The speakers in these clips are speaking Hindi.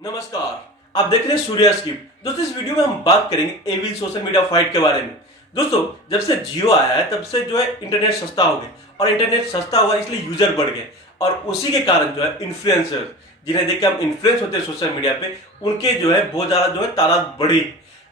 नमस्कार, आप देख रहे हैं सूर्या स्क्रिप्ट। दोस्तों, इस वीडियो में हम बात करेंगे एविल सोशल मीडिया फाइट के बारे में। दोस्तों, जब से जियो आया है तब से जो है इंटरनेट सस्ता हो गया, और इंटरनेट सस्ता हुआ इसलिए यूजर बढ़ गए, और उसी के कारण जो है इन्फ्लुएंसर जिन्हें देख के हम इन्फ्लुएंस होते हैं सोशल मीडिया पे, उनके जो है बहुत ज्यादा जो है तादाद बढ़ी।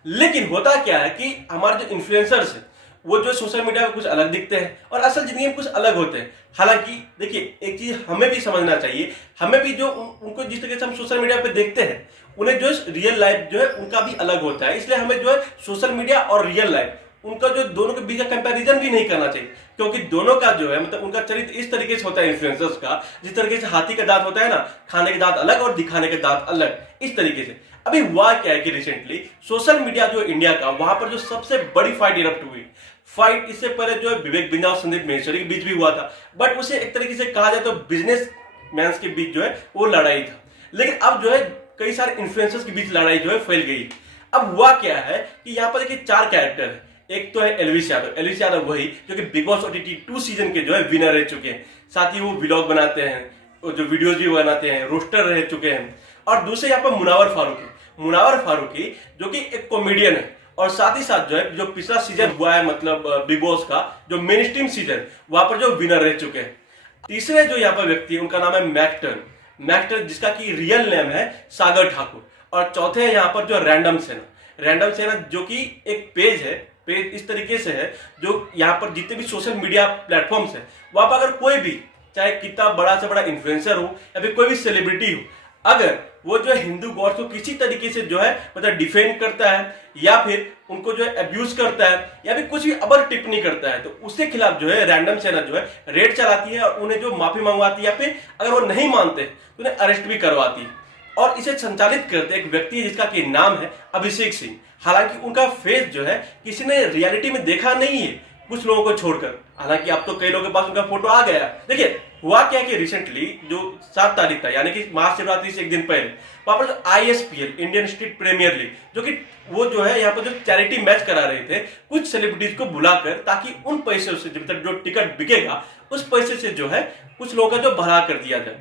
लेकिन होता क्या है कि हमारे जो इन्फ्लुएंसर्स है वो जो सोशल मीडिया पे कुछ अलग दिखते हैं और असल जिंदगी में कुछ अलग होते हैं। हालांकि देखिए, एक चीज हमें भी समझना चाहिए, हमें भी जो उनको जिस तरीके से हम सोशल मीडिया पे देखते हैं, उन्हें जो रियल लाइफ जो है उनका भी अलग होता है। इसलिए हमें जो है सोशल मीडिया और रियल लाइफ उनका जो दोनों के बीच का कंपैरिजन भी नहीं करना चाहिए, क्योंकि दोनों का जो है मतलब उनका चरित्र इस तरीके से होता है इन्फ्लुएंसर्स का, जिस तरीके से हाथी का दांत होता है ना, खाने के दांत अलग और दिखाने के दांत अलग, इस तरीके से। अभी हुआ क्या है कि रिसेंटली सोशल मीडिया जो इंडिया का, वहां पर जो सबसे बड़ी फाइट इरप्ट हुई। फाइट इससे पहले जो है विवेक बिंदा और संदीप महेश्वरी के बीच भी हुआ था, बट उसे एक तरीके से कहा जाए तो बिजनेस मैंस के बीच जो है वो लड़ाई था। लेकिन अब जो है कई सारे इन्फ्लुएंसर्स के बीच लड़ाई जो है फैल गई। अब हुआ क्या है कि यहाँ पर देखिए चार कैरेक्टर है। एक तो है एल्विश यादव। एल्विश यादव वही जो कि बिग बॉस OTT 2 सीजन के जो है विनर रह चुके हैं, साथ ही वो व्लॉग बनाते हैं, जो वीडियोज भी बनाते हैं, रोस्टर रह चुके हैं। और दूसरे यहाँ पर मुनावर फारूकी। मुनावर फारूकी जो कि एक कॉमेडियन है, और साथ ही साथ जो है जो पिछला सीजन हुआ है मतलब बिग बॉस का जो मेन स्ट्रीम सीजन, वहां पर जो विनर रह चुके हैं। तीसरे जो यहाँ पर व्यक्ति है उनका नाम है मैक्टन। मैक्टन जिसका कि रियल नेम है सागर ठाकुर। और चौथे है यहाँ पर जो रैंडम सेना। रैंडम सेना जो कि एक पेज है, पेज इस तरीके से है जो यहाँ पर जितने भी सोशल मीडिया प्लेटफॉर्म्स है, वहां पर अगर कोई भी चाहे कितना बड़ा से बड़ा इन्फ्लुएंसर हो या फिर कोई भी सेलिब्रिटी हो, अगर वो जो है हिंदू गॉड को किसी तरीके से जो है मतलब डिफेंड करता है या फिर उनको जो है अब्यूज करता है या फिर कुछ भी अबर टिप्पणी करता है, तो उसके खिलाफ जो है रैंडम सेना जो है रेड चलाती है और उन्हें जो माफी मंगवाती है, या फिर अगर वो नहीं मानते तो उन्हें अरेस्ट भी करवाती है। और इसे संचालित करते एक व्यक्ति है जिसका कि नाम है अभिषेक सिंह। हालांकि उनका फेस जो है किसी ने रियलिटी में देखा नहीं है, कुछ लोगों को छोड़कर। हालांकि अब तो कई लोगों के पास उनका फोटो आ गया। देखिए हुआ क्या कि रिसेंटली जो 7 तारीख था, यानी कि महाशिवरात्रि से एक दिन पहले, वहां पर जो ISPL Indian street premier league जो कि वो जो है यहाँ पर जो चैरिटी मैच करा रहे थे, कुछ सेलिब्रिटीज को बुलाकर, ताकि उन पैसे से मतलब जो टिकट बिकेगा उस पैसे से जो है कुछ लोगों का जो भला कर दिया जाए।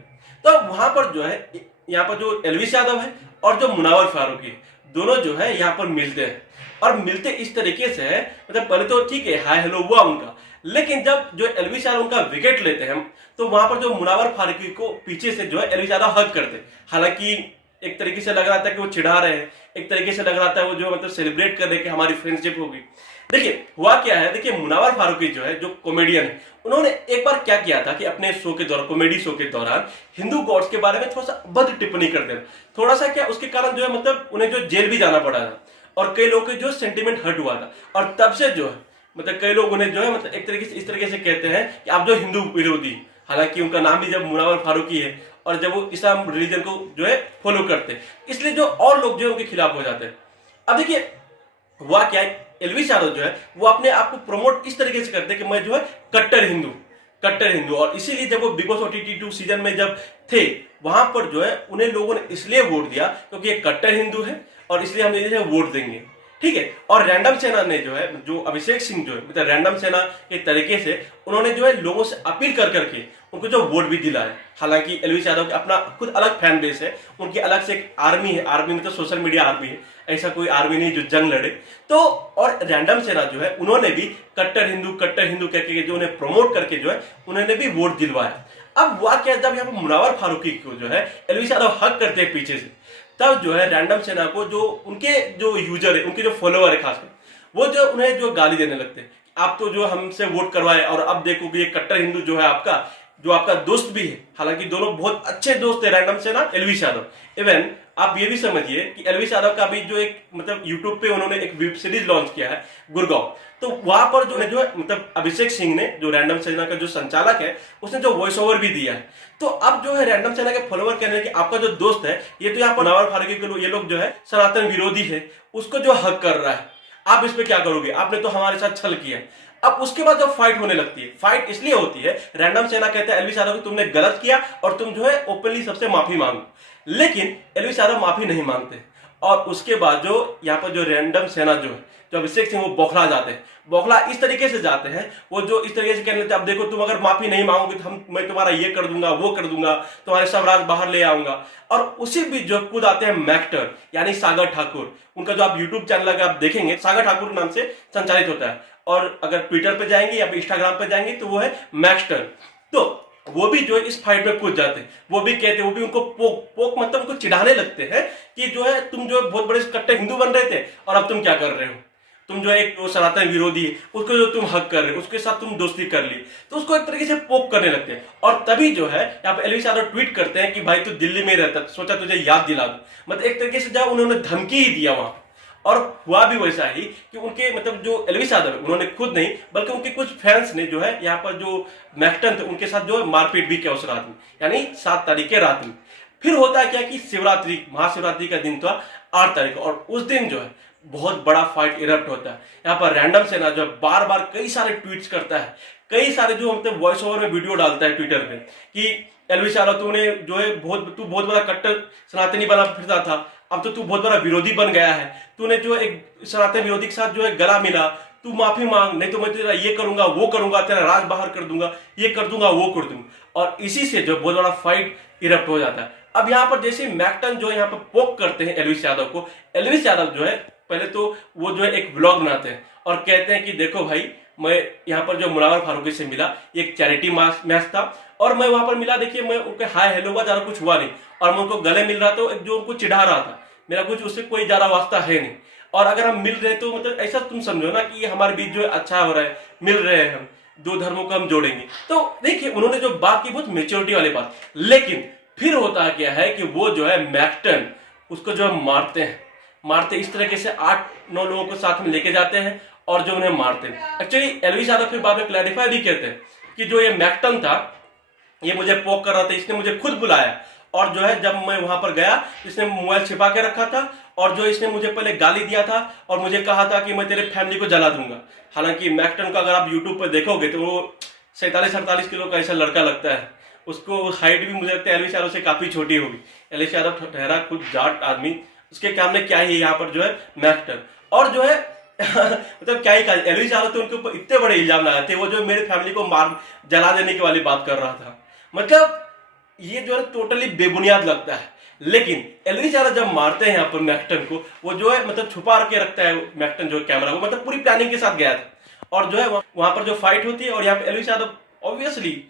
तो वहां पर जो है यहाँ पर जो एल्विश यादव है और जो मुनावर फारूकी, दोनों जो है यहाँ पर मिलते हैं। और मिलते इस तरीके से है, मतलब पहले तो ठीक है हाय हेलो हुआ उनका, लेकिन जब जो एल्विश यादव उनका विकेट लेते हैं तो वहां पर जो मुनावर फारूकी को पीछे से जो है एल्विश यादव हग करते। हालांकि एक तरीके से लग रहा था कि वो चिढ़ा रहे हैं, एक तरीके से लग रहा था वो जो मतलब सेलिब्रेट कर रहे कि हमारी फ्रेंडशिप होगी। देखिए हुआ क्या है, देखिए मुनावर फारूकी जो है जो कॉमेडियन है, उन्होंने एक बार क्या किया था कि अपने शो के दौरान, कॉमेडी शो के दौरान, हिंदू गॉड्स के बारे में थोड़ा सा बद टिप्पणी कर देना। थोड़ा सा क्या, उसके कारण जो है मतलब उन्हें जो जेल भी जाना पड़ा था, और कई लोगों के जो सेंटिमेंट हर्ट हुआ था। और तब से जो है मतलब कई लोग उन्हें जो है मतलब एक तरीके से इस तरीके से कहते हैं कि आप जो हिंदू विरोधी। हालांकि उनका नाम भी जब मुनावर फारूकी है, और जब वो इस्लाम रिलीजन को जो है फॉलो करते हैं, इसलिए जो और लोग जो है उनके खिलाफ हो जाते हैं। अब देखिए हुआ क्या है, एल्विश यादव जो है वो अपने आप को प्रमोट इस तरीके से करते हैं कि मैं जो है कट्टर हिंदू, कट्टर हिंदू। और इसीलिए जब वो बिग बॉस OTT 2 सीजन में जब थे, वहां पर जो है उन्हें लोगों ने इसलिए वोट दिया क्योंकि ये कट्टर हिंदू है, और इसलिए हम इन्हें वोट देंगे, ठीक है। और रैंडम सेना ने जो है, जो अभिषेक सिंह जो है मतलब रैंडम सेना के तरीके से उन्होंने जो है लोगों से अपील कर करके उनको जो वोट भी दिलाया। हालांकि एल्विश यादव का अपना खुद अलग फैन बेस है, उनकी अलग से एक आर्मी है, आर्मी में तो सोशल मीडिया आर्मी है, ऐसा कोई आर्मी नहीं जो जंग लड़े। तो और रैंडम सेना जो है उन्होंने भी कट्टर हिंदू कह के जो उन्हें प्रमोट करके जो है उन्होंने भी वोट दिलवाया। अब हुआ क्या, जब यहाँ पर मुनावर फारूकी को जो है एल्विश यादव हक करते हैं पीछे से, तब जो है रैंडम सेना को जो उनके जो यूजर है, उनके जो फॉलोअर है खासकर, वो जो उन्हें जो गाली देने लगते हैं, आप तो जो हमसे वोट करवाए और अब देखो कि ये कट्टर हिंदू जो है आपका, जो आपका दोस्त भी है। हालांकि दोनों बहुत अच्छे दोस्त है, रैंडम सेना, एल्विश यादव। इवन आप ये भी समझिए कि एल्विश यादव का भी जो एक मतलब यूट्यूब पे उन्होंने एक वेब सीरीज लॉन्च किया है गुड़गांव, तो वहां पर जो है मतलब अभिषेक सिंह ने, जो रैंडम सेना का जो संचालक है, उसने जो वॉइस ओवर भी दिया है। तो अब जो है रैंडम सेना के फॉलोअर कहने कि आपका जो दोस्त है, ये तो यहाँ पर मुनावर फारूकी के लोग, ये लोग जो है सनातन विरोधी है, उसको जो हक कर रहा है, आप इस पे क्या करोगे, आपने तो हमारे साथ छल किया। अब उसके बाद जब फाइट होने लगती है, फाइट इसलिए होती है, रैंडम सेना कहता है एल्विश यादव कि तुमने गलत किया और तुम जो है ओपनली सबसे माफी मांगो, लेकिन एल्विश यादव माफी नहीं मांगते। और उसके बाद जो यहाँ पर जो रैंडम सेना जो है, जो अभिषेक सिंह, वो बौखला जाते हैं। बौखला इस तरीके से जाते हैं, वो जो इस तरीके से कहने लगते हैं, अब देखो तुम अगर माफी नहीं मांगोगे तो मैं तुम्हारा ये कर दूंगा, वो कर दूंगा, तुम्हारे सब राज बाहर ले आऊंगा। और उसी बीच जो खुद आते हैं मैक्टर यानी सागर ठाकुर, उनका जो आप यूट्यूब चैनल अगर आप देखेंगे सागर ठाकुर नाम से संचालित होता है, और अगर ट्विटर पे जाएंगे या इंस्टाग्राम पे जाएंगे तो वो है मैक्सटर। तो वो भी जो है इस फाइट में कूद जाते हैं, वो भी कहते हैं, वो भी उनको पोक मतलब उनको चिढ़ाने लगते हैं कि जो है तुम जो है बहुत बड़े कट्टर हिंदू बन रहे थे और अब तुम क्या कर रहे हो, तुम जो एक सनातन विरोधी है उसको जो तुम हक कर रहे हो, उसके साथ तुम दोस्ती कर ली, तो उसको एक तरीके से पोक करने लगते हैं। और तभी जो है यहाँ पे एलवीस यादव ट्वीट करते हैं कि भाई तू दिल्ली में ही रहता, सोचा तुझे याद दिला दूं। मतलब एक तरीके से जब उन्होंने धमकी ही दिया वहां, और हुआ भी वैसा ही कि उनके मतलब जो एलवीस यादव है उन्होंने खुद नहीं बल्कि उनके कुछ फैंस ने जो है यहाँ पर जो मैक्टन थे उनके साथ जो है मारपीट भी किया उस रात में, यानी 7 तारीख के रात में। फिर होता क्या कि शिवरात्रि, महाशिवरात्रि का दिन था 8 तारीख, और उस दिन जो है बहुत बड़ा फाइट इरप्ट होता है। यहाँ पर रैंडम सेना जो है बार बार कई सारे ट्वीट्स करता है, कई सारे जो मतलब वॉइस ओवर में वीडियो डालता है ट्विटर पे कि एलवीस यादव तूने जो है तू बहुत बड़ा कट्टर सनातनी बना फिरता था, अब तो तू बहुत बड़ा विरोधी बन गया है, तूने जो एक सनातन विरोधी के साथ जो है गला मिला, तू माफी मांग, नहीं तो मैं तेरा ये करूंगा, वो करूंगा, तेरा राज बाहर कर दूंगा, ये कर दूंगा, वो कर दूंगा। और इसी से जो बहुत बड़ा फाइट इरप्ट हो जाता है। अब यहाँ पर जैसे मैक्टन जो यहाँ पर पोक करते हैं एलवीस यादव को, एलवीस यादव जो है पहले तो वो जो है एक ब्लॉग बनाते हैं और कहते हैं कि देखो भाई, मैं यहाँ पर जो मुनावर फारूकी से मिला, एक चैरिटी मैच था और मैं वहां पर मिला, देखिए मैं उनके हाय हेलो हुआ, ज्यादा कुछ हुआ नहीं, और मैं उनको गले मिल रहा था, जो उनको चिढ़ा रहा था, मेरा कुछ उससे कोई ज्यादा वास्ता है नहीं। और अगर हम मिल रहे तो मतलब ऐसा तुम समझो ना कि ये हमारे बीच जो है अच्छा हो रहा है, मिल रहे हैं हम, 2 धर्मों को हम जोड़ेंगे। तो देखिए उन्होंने जो बात की बहुत मेच्योरिटी वाली बात, लेकिन फिर होता क्या है कि वो जो है मैक्टन उसको जो है मारते इस तरीके से 8-9 लोगों को साथ में लेके जाते हैं और जो उन्हें मारते हैं। एक्चुअली एलवीस यादव फिर बाद में क्लैरिफाई भी कहते हैं कि जो ये मैक्टन था ये मुझे पोक कर रहा था, इसने मुझे खुद बुलाया, और जो है जब मैं वहां पर गया इसने मोबाइल छिपा के रखा था, और जो इसने मुझे पहले गाली दिया था और मुझे कहा था कि मैं तेरे फैमिली को जला दूंगा। हालांकि मैक्टन को अगर आप यूट्यूब पर देखोगे तो वो 47-48 किलो का ऐसा लड़का लगता है, उसको हाइट भी मुझे लगता है एलवीस यादव से काफी छोटी होगी। एलवीस यादव ठहरा खुद जाट आदमी, उसके सामने क्या ही यहाँ पर जो है मैक्टन, और जो है मतलब क्या ही कहा, एलवीस यादव तो उनके ऊपर इतने बड़े इल्जाम लगाए थे, वो जो मेरे फैमिली को मार जला देने की वाली बात कर रहा था। मतलब ये जो है टोटली बेबुनियाद लगता है। लेकिन एलवीस यादव जब मारते हैं यहाँ पर मैक्टन को, वो जो है मतलब छुपा के रखता है मैक्टन जो कैमरा को, मतलब पूरी प्लानिंग के साथ गया था, और जो है वहां पर जो फाइट होती है, और यहाँ पे एलवीस यादव ऑब्वियसली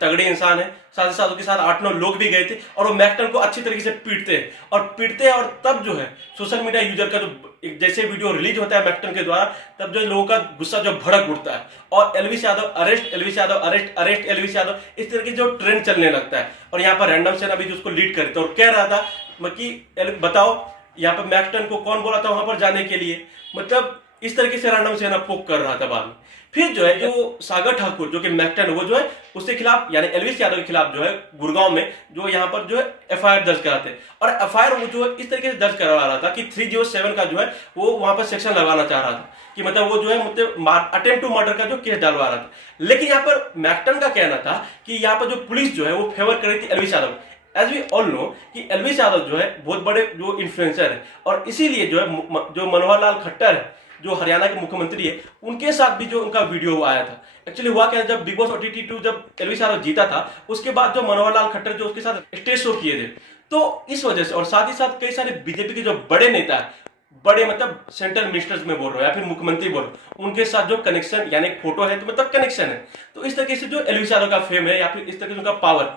तगड़े इंसान है, साथ ही साथ उसके साथ 8-9 लोग भी गए थे, और वो मैक्टन को अच्छी तरीके से पीटते हैं और तब जो है सोशल मीडिया यूजर का जो जैसे वीडियो रिलीज होता है मैक्टन के द्वारा, तब जो लोगों का गुस्सा जो भड़क उठता है, और Elvis Yadav arrest, Elvis Yadav arrest, arrest Elvis Yadav, इस तरह की जो ट्रेंड चलने लगता है। और यहाँ पर रैंडम सेना भी जो उसको लीड करता है और कह रहा था कि बताओ यहाँ पर मैक्टन को कौन बोला था वहां पर जाने के लिए, मतलब इस तरीके से रैंडम सेना पोक कर रहा था बाद में। फिर जो है जो सागर ठाकुर जो कि मैक्टन वो जो है उसके खिलाफ यानी एलवीस यादव के खिलाफ जो है गुड़गांव में जो यहाँ पर जो है एफआईआर दर्ज कराते हैं, और एफआईआर वो जो है इस तरीके से दर्ज करवा रहा था कि 307 का जो है वो वहां पर सेक्शन लगाना चाह रहा था कि मतलब वो जो है मतलब अटेम्प्ट टू मर्डर का जो केस डालवा रहा था। लेकिन यहाँ पर मैक्टन का कहना था कि यहाँ पर जो पुलिस जो है वो फेवर कर रही थी Elvish Yadav. As we all know कि एलवीस यादव जो है बहुत बड़े जो इन्फ्लुएंसर है, और इसीलिए जो है जो मनोहर लाल खट्टर है जो हरियाणा के मुख्यमंत्री है, उनके साथ भी जो उनका वीडियो आया था। एक्चुअली हुआ क्या, जब बिग बॉस OTT 2 जब एलवीस यादव जीता था, उसके बाद जो मनोहर लाल खट्टर जो उसके साथ स्टेज शो किए थे, तो इस वजह से, और साथ ही साथ कई सारे बीजेपी के जो बड़े नेता है, बड़े मतलब सेंट्रल मिनिस्टर्स में बोल रहे हो या फिर मुख्यमंत्री बोल रहे हो, उनके साथ जो कनेक्शन यानी फोटो है तो मतलब कनेक्शन है, तो इस तरीके से जो एलवीस यादव का फेम है या फिर इस तरीके से उनका पावर,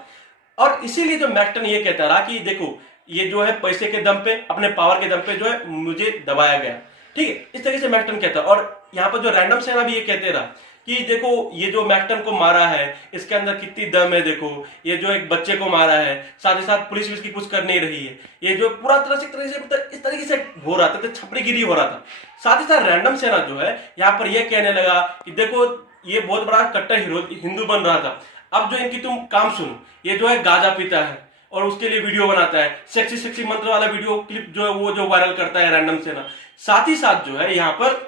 और इसीलिए जो मैक्टन ये कहता रहा कि देखो ये जो है पैसे के दम पे, अपने पावर के दम पे जो है मुझे दबाया गया, ठीक है, इस तरीके से मैक्टन कहता है। और यहाँ पर जो रैंडम सेना भी ये कहते रहा कि देखो ये जो मैक्टन को मारा है इसके अंदर कितनी दम है, देखो ये जो एक बच्चे को मारा है, साथ ही साथ पुलिस भी इसकी कुछ कर नहीं रही है, ये जो पूरा तरह से मतलब इस तरीके से हो रहा था, तो छपरीगिरी हो रहा था। साथ ही साथ रैंडम सेना जो है यहाँ पर ये कहने लगा कि देखो ये बहुत बड़ा कट्टर हिंदू बन रहा था, अब जो इनकी तुम काम सुनो, ये जो है गांजा पीता है और उसके लिए वीडियो बनाता है, सेक्सी मंत्र वाला वीडियो क्लिप जो है वो जो वायरल करता है रैंडम सेना। साथ ही साथ जो है यहाँ पर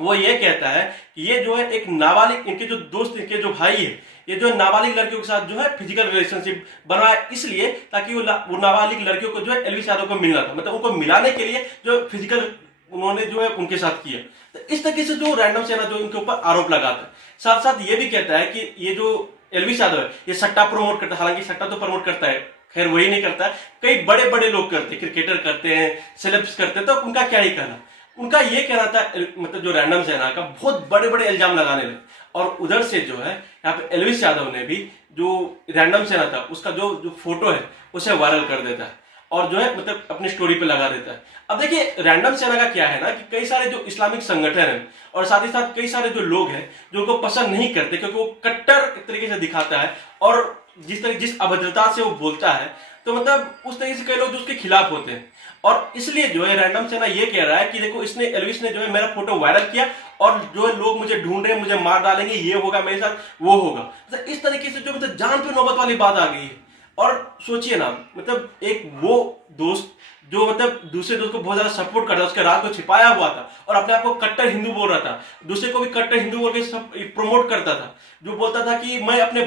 वो ये कहता है कि ये जो है एक नाबालिग, इनके जो दोस्त, इनके जो भाई है, ये जो नाबालिग लड़कियों के साथ जो है फिजिकल रिलेशनशिप बनवाया, इसलिए ताकि वो नाबालिग लड़कियों को जो है एलवीस यादव को मिलना था, मतलब उनको मिलाने के लिए जो फिजिकल उन्होंने जो है उनके साथ किया। तो इस तरीके से जो रैंडम सेना जो इनके ऊपर आरोप लगाता है, साथ साथ ये भी कहता है कि ये जो एलवीस यादव है ये सट्टा प्रमोट करता है। हालांकि सट्टा तो प्रमोट करता है, खैर वही नहीं करता है, कई बड़े बड़े लोग करते हैं, क्रिकेटर करते हैं, सेलेब्स करते हैं, तो उनका क्या ही कहना। उनका ये कहना था, मतलब जो रैंडम सेना का बहुत बड़े बड़े इल्जाम लगाने लगे, और उधर से जो है यहाँ पे एलवीस यादव ने भी जो रैंडम सेना था उसका जो फोटो है उसे वायरल कर देता है, और जो है मतलब अपनी स्टोरी पे लगा देता है। अब देखिए रैंडम सेना का क्या है ना कि कई सारे जो इस्लामिक संगठन है और साथ ही साथ कई सारे जो लोग हैं जो उनको पसंद नहीं करते, क्योंकि वो कट्टर तरीके से दिखाता है और जिस अभद्रता से वो बोलता है, तो मतलब उस तरीके से कई लोग जो उसके खिलाफ होते हैं। और इसलिए जो है रैंडम सेना ये कह रहा है कि देखो इसने, एलविस ने जो है मेरा फोटो वायरल किया और जो है लोग मुझे ढूंढ रहे हैं, मुझे मार डालेंगे, ये होगा मेरे साथ, वो होगा। मतलब इस तरीके से जो मतलब जान पे नौबत वाली बात आ गई है। और सोचिए ना, मतलब एक वो दोस्त जो मतलब दूसरे दोस्त को बहुत ज्यादा सपोर्ट करता था, उसके राज को छिपाया हुआ था और अपने आप को कट्टर हिंदू बोल रहा था, दूसरे को भी कट्टर हिंदू बोल के प्रमोट करता था, जो बोलता था कि मैं अपने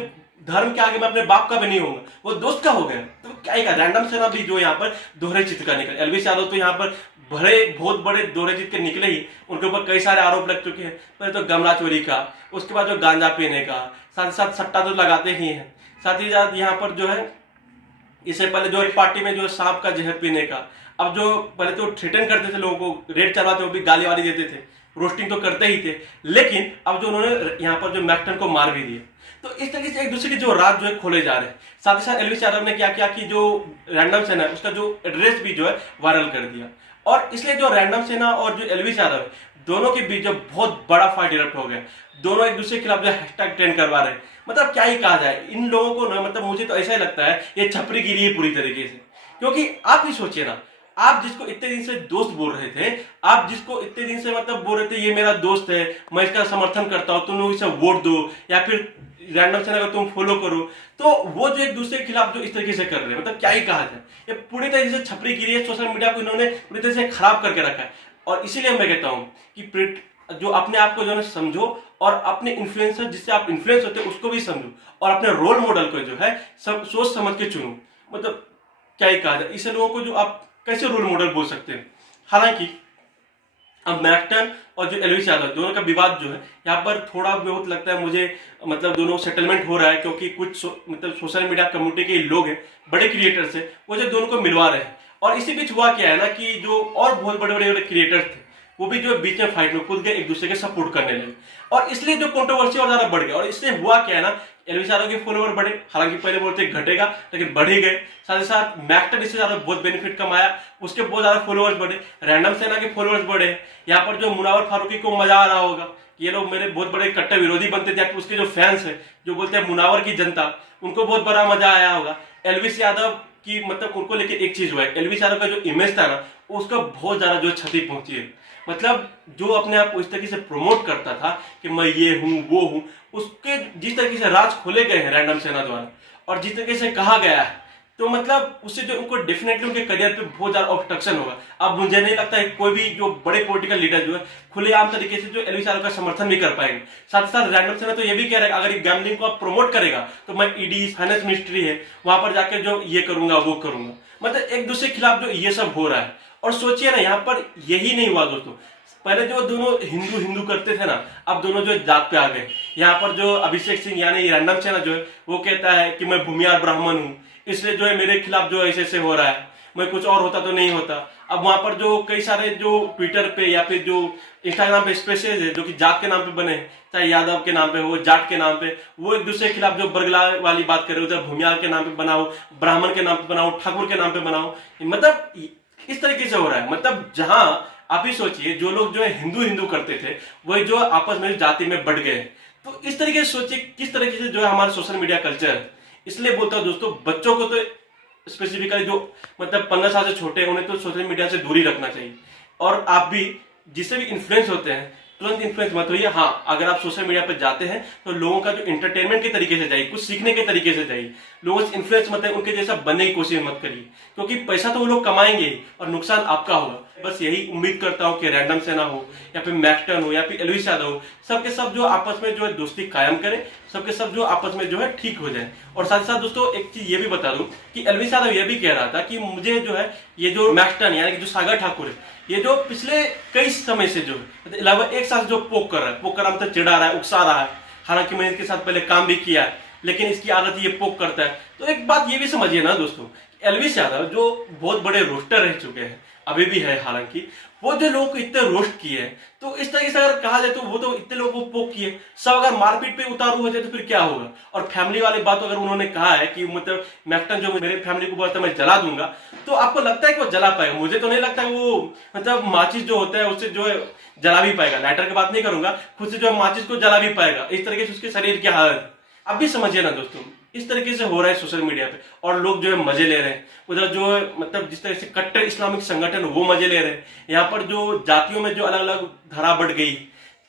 धर्म के आगे मैं अपने बाप का भी नहीं होऊंगा, वो दोस्त का हो गया। तो क्या ही, रैंडम सेना भी जो यहाँ पर दोहरे चित्त का निकले। एलवीस यादव तो यहाँ पर बहुत बड़े दोहरे चित्त के निकले ही, उनके ऊपर कई सारे आरोप लग चुके हैं। पहले तो गमला चोरी का, उसके बाद जो गांजा पीने का, साथ ही साथ सट्टा तो लगाते ही हैं, साथ ही साथ यहाँ पर जो है इससे पहले जो एक पार्टी में जो सांप का जहर पीने का। अब जो पहले तो थ्रेटन करते थे लोगों को, रेड चलवाते, वो भी गाली वाली देते थे, रोस्टिंग तो करते ही थे, लेकिन अब जो उन्होंने यहाँ पर जो मैक्टन को मार भी दिया। तो इस तरीके से एक दूसरे के जो राज जो है खोले जा रहे हैं। साथ ही साथ एलवीस यादव ने क्या किया कि जो रैंडम सेना है उसका जो एड्रेस भी जो है वायरल कर दिया, और इसलिए जो रैंडम सेना और जो एलवीस यादव है दोनों के बीच जो बहुत बड़ा फाइट इरप्ट हो गया। दोनों एक दूसरे के खिलाफ जो हैशटैग ट्रेंड करवा रहे हैं। मतलब क्या ही कहा जाए इन लोगों को ना, मतलब मुझे तो ऐसा ही लगता है ये छपरी गिरी है पूरी तरीके से। क्योंकि आप ही सोचिए ना, आप जिसको इतने दिन से दोस्त बोल रहे थे, आप जिसको इतने दिन से मतलब बोल रहे थे ये मेरा दोस्त है, मैं इसका समर्थन करता हूं, तुम लोग इसे वोट दो या फिर रैंडम सेना को तुम फॉलो करो, तो वो जो एक दूसरे के खिलाफ जो इस तरीके से कर रहे हैं, मतलब क्या ही कहा जाए, ये पूरी तरीके से छपरी गिरी है। सोशल मीडिया को इन्होंने पूरी तरह से खराब करके रखा है। और इसीलिए मैं कहता हूं कि जो अपने आप को जो है समझो, और अपने इन्फ्लुएंसर जिससे आप इन्फ्लुएंस होते हैं उसको भी समझो, और अपने रोल मॉडल को जो है सब सोच समझ के चुनो। मतलब क्या ही कहा जाए, इसे लोगों को जो आप कैसे रोल मॉडल बोल सकते हैं। हालांकि अब मैक्टन और जो एलवीस यादव दोनों का विवाद जो है यहाँ पर थोड़ा बहुत लगता है मुझे, मतलब दोनों सेटलमेंट हो रहा है, क्योंकि कुछ मतलब सोशल मीडिया कम्युनिटी के लोग हैं, बड़े क्रिएटर्स हैं, वो जो दोनों को मिलवा रहे हैं। और इसी बीच हुआ क्या है ना कि जो और बहुत बड़े बड़े क्रिएटर्स थे वो भी जो बीच में फाइट में कूद गए, एक दूसरे के सपोर्ट करने लगे, और इसलिए जो कंट्रोवर्सी और ज्यादा बढ़ गया। और इससे हुआ क्या है ना, एलवीस यादव के फॉलोवर बढ़े, हालांकि पहले बोलते घटेगा लेकिन बढ़ ही गए। साथ ही साथ मैक्टन इससे ज्यादा बहुत बेनिफिट कमाया, उसके बहुत ज्यादा फॉलोअर्स बढ़े, रैंडम सेना के फॉलोअर्स बढ़े। यहाँ पर जो मुनावर फारूकी को मजा आ रहा होगा, ये लोग मेरे बहुत बड़े कट्टर विरोधी बनते थे, उसके जो फैंस है जो बोलते हैं मुनावर की जनता, उनको बहुत बड़ा मजा आया होगा। एलवीस यादव की मतलब उनको लेके एक चीज हुआ है, एलवीस यादव का जो इमेज था ना उसका बहुत ज्यादा जो क्षति पहुंची है। मतलब जो अपने आप को इस तरीके से प्रमोट करता था कि मैं ये हूं वो हूं, उसके जिस तरीके से राज खोले गए हैं रैंडम सेना द्वारा और जिस तरीके से कहा गया है, तो मतलब उससे जो उनको डेफिनेटली उनके करियर पे बहुत ज्यादा ऑब्स्ट्रक्शन होगा। अब मुझे नहीं लगता है कोई भी जो बड़े पॉलिटिकल लीडर जो है खुलेआम तरीके से जो एलवीस यादव का समर्थन भी कर पाएंगे। साथ ही साथ रैंडम सेना तो ये भी कह रहा है अगर गैम्बलिंग को आप प्रमोट करेगा तो मैं ईडी फाइनेंस मिनिस्ट्री है वहां पर जाकर जो ये करूंगा वो करूंगा। मतलब एक दूसरे के खिलाफ जो ये सब हो रहा है। और सोचिए ना, यहाँ पर यही नहीं हुआ दोस्तों, पहले जो दोनों हिंदू हिंदू करते थे ना, अब दोनों जो जात पे आ गए। यहाँ पर जो अभिषेक सिंह यानी रैंडम सेना जो है वो कहता है कि मैं भूमियार ब्राह्मण हूँ, इसलिए जो है मेरे खिलाफ जो ऐसे ऐसे हो रहा है, मैं कुछ और होता तो नहीं होता। अब वहां पर जो कई सारे जो ट्विटर पे या फिर जो इंस्टाग्राम पे स्पेसेस है जो कि जात के नाम पे बने, चाहे यादव के नाम पे हो, जाट के नाम पे, वो एक दूसरे के खिलाफ जो बरगला वाली बात कर रहे हो, चाहे भूमियार के नाम पे बनाओ, ब्राह्मण के नाम पे बनाओ, ठाकुर के नाम पे बनाओ, मतलब इस तरीके से हो रहा है। मतलब जहां आप ही सोचिए जो लोग जो है हिंदू हिंदू करते थे वही जो आपस में जाति में बढ़ गए। तो इस तरीके से सोचिए किस तरीके से जो है हमारा सोशल मीडिया कल्चर है। इसलिए बोलता हूं दोस्तों, बच्चों को तो स्पेसिफिकली जो मतलब 15 साल से छोटे हैं उन्हें तो सोशल मीडिया से दूरी रखना चाहिए। और आप भी जिससे भी इन्फ्लुएंस होते हैं तुरंत इन्फ्लुएंस मत होइए। हाँ, अगर आप सोशल मीडिया पर जाते हैं तो लोगों का जो एंटरटेनमेंट के तरीके से जाइए, कुछ सीखने के तरीके से जाइए, लोगों से इन्फ्लुएंस मत है, उनके जैसा बनने की कोशिश मत करिए, क्योंकि पैसा तो वो लोग कमाएंगे और नुकसान आपका होगा। बस यही उम्मीद करता हूँ कि रैंडम सेना हो या फिर मैक्सटन हो या फिर एल्विस यादव हो, सबके सब जो आपस में जो है दोस्ती कायम करें, सबके सब जो आपस में जो है ठीक हो जाए। और साथ ही साथ दोस्तों एक चीज ये भी बता दूं कि एल्विस यादव ये भी कह रहा था कि मुझे जो है ये जो मैक्सटन यानी कि जो सागर ठाकुर है, ये जो पिछले कई समय से जो है लगभग एक साल जो पोक कर रहा है, पोक कर रहा मतलब चिढ़ा रहा है, उकसा रहा है। हालांकि मैंने इसके साथ पहले काम भी किया है, लेकिन इसकी आदत ये पोक करता है। तो एक बात ये भी समझिए ना दोस्तों, एल्विस यादव जो बहुत बड़े रोस्टर रह चुके हैं, अभी भी है हालांकि, वो जो लोगों को इतने रोस्ट किए हैं, तो इस तरीके से अगर कहा जाए तो वो तो इतने लोगों को पोक किए, सब अगर मारपीट पे उतारू हो जाए तो फिर क्या होगा। और फैमिली वाली बात अगर उन्होंने कहा है कि मतलब मैक्सटन जो मेरे फैमिली को बोलता है मैं जला दूंगा, तो आपको लगता है कि वो जला पाएगा? मुझे तो नहीं लगता वो मतलब माचिस जो होता है उससे जो है जला भी पाएगा। लाइटर की बात नहीं करूंगा, खुद से जो है माचिस को जला भी पाएगा। इस तरीके से उसके शरीर की हालत है। अब भी समझिए ना दोस्तों, इस तरीके से हो रहा है सोशल मीडिया पे, और लोग जो है मजे ले रहे हैं। उधर जो है मतलब जिस तरह से कट्टर इस्लामिक संगठन वो मजे ले रहे हैं, यहाँ पर जो जातियों में जो अलग अलग धारा बढ़ गई,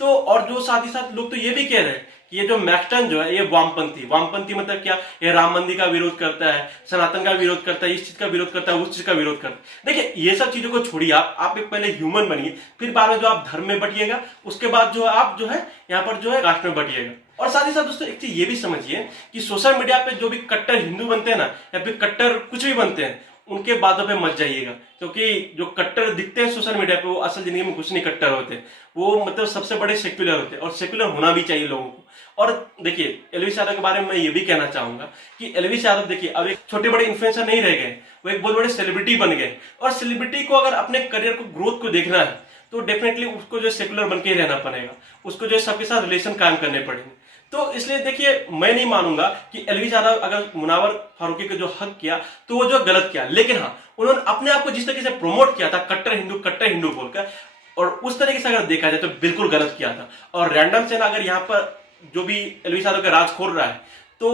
तो और जो साथ ही साथ लोग तो ये भी कह रहे हैं कि ये जो मैक्सटन जो है ये वामपंथी, वामपंथी मतलब क्या, ये राम मंदिर का विरोध करता है, सनातन का विरोध करता है, इस चीज का विरोध करता है, उस चीज का विरोध करता है। देखिए ये सब चीजों को छोड़िए, आप एक पहले ह्यूमन बनिए, फिर बाद में जो आप धर्म में बटिएगा, उसके बाद जो है आप जो है यहाँ पर जो है राष्ट्र में बटिएगा। और साथ ही साथ दोस्तों एक चीज ये भी समझिए कि सोशल मीडिया पे जो भी कट्टर हिंदू बनते हैं ना, या फिर कट्टर कुछ भी बनते हैं, उनके बातों पे मत जाइएगा, क्योंकि जो कट्टर दिखते हैं सोशल मीडिया पे वो असल जिंदगी में कुछ नहीं कट्टर होते। वो मतलब सबसे बड़े सेक्युलर होते हैं, और सेक्युलर होना भी चाहिए लोगों को। और देखिए एल्विस यादव के बारे में मैं ये भी कहना चाहूंगा कि एल्विस यादव देखिए अब एक छोटे बड़े इन्फ्लुएंसर नहीं रह गए, वो एक बहुत बड़े सेलिब्रिटी बन गए। और सेलिब्रिटी को अगर अपने करियर को ग्रोथ को देखना है तो डेफिनेटली उसको जो सेक्युलर बन के ही रहना पड़ेगा, उसको जो सबके साथ रिलेशन कायम करने पड़ेंगे। तो इसलिए देखिए मैं नहीं मानूंगा कि एल्विस यादव अगर मुनावर फारूकी का जो हक किया तो वो जो गलत किया, लेकिन हाँ उन्होंने अपने आप को जिस तरीके से प्रमोट किया था कट्टर हिंदू बोलकर, और उस तरीके से अगर देखा जाए तो बिल्कुल गलत किया था। और रैंडम सेना अगर यहाँ पर जो भी एल्विस यादव का राज खोल रहा है तो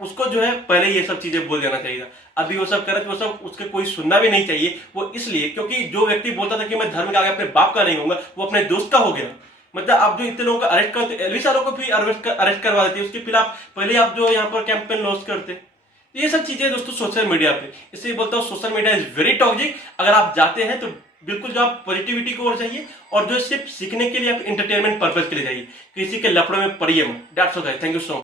उसको जो है पहले ये सब चीजें बोल देना चाहिए था। अभी वो सब करे तो वो सब उसके कोई सुनना भी नहीं चाहिए। वो इसलिए क्योंकि जो व्यक्ति बोलता था कि मैं धर्म के आगे अपने बाप का नहीं होऊंगा, वो अपने दोस्त का हो गया। मतलब आप जो इतने लोगों का अरेस्ट करते, एल्विस यादव को भी अरेस्ट करवा देते, उसके खिलाफ पहले आप जो यहाँ पर कैंपेन लॉन्च करते। ये सब चीजें दोस्तों सोशल मीडिया पे, इसलिए बोलता हूँ social media is very toxic. अगर आप जाते हैं तो बिल्कुल जो आप पॉजिटिविटी की ओर जाइए, और जो सिर्फ सीखने के लिए आप इंटरटेनमेंट पर्पज के लिए जाइए, किसी के लफड़ों में पड़िए मत। That's all guys, thank you so much.